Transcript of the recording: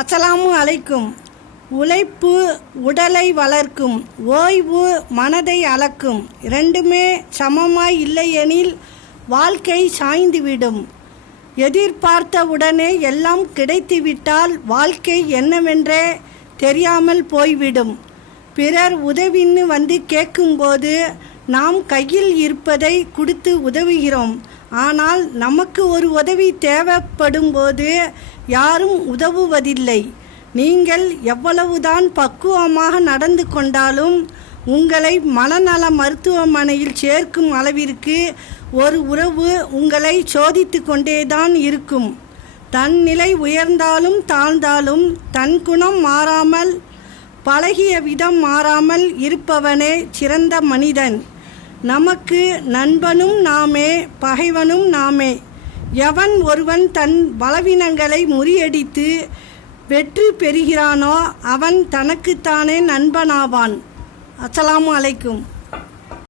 அஸ்ஸலாமு அலைக்கும். உழைப்பு உடலை வளர்க்கும், ஓய்வு மனதை அளக்கும். இரண்டுமே சமமாய் இல்லையெனில் வாழ்க்கை சாய்ந்துவிடும். எதிர்பார்த்த உடனே எல்லாம் கிடைத்துவிட்டால் வாழ்க்கை என்னவென்றே தெரியாமல் போய்விடும். பிறர் உதவின்னு வந்து கேட்கும்போது நாம் கையில் இருப்பதை கொடுத்து உதவுகிறோம். ஆனால் நமக்கு ஒரு உதவி தேவைப்படும் போது யாரும் உதவுவதில்லை. நீங்கள் எவ்வளவுதான் பக்குவமாக நடந்து கொண்டாலும் உங்களை மனநல மருத்துவமனையில் சேர்க்கும் அளவிற்கு ஒரு உறவு உங்களை சோதித்து கொண்டேதான் இருக்கும். தன் நிலை உயர்ந்தாலும் தாழ்ந்தாலும் தன் குணம் மாறாமல், பழகிய விதம் மாறாமல் இருப்பவனே சிறந்த மனிதன். நமக்கு நண்பனும் நாமே, பகைவனும் நாமே. எவன் ஒருவன் தன் பலவீனங்களை முறியடித்து வெற்றி பெறுகிறானோ அவன் தனக்குத்தானே நண்பனாவான். அஸ்ஸலாமு அலைக்கும்.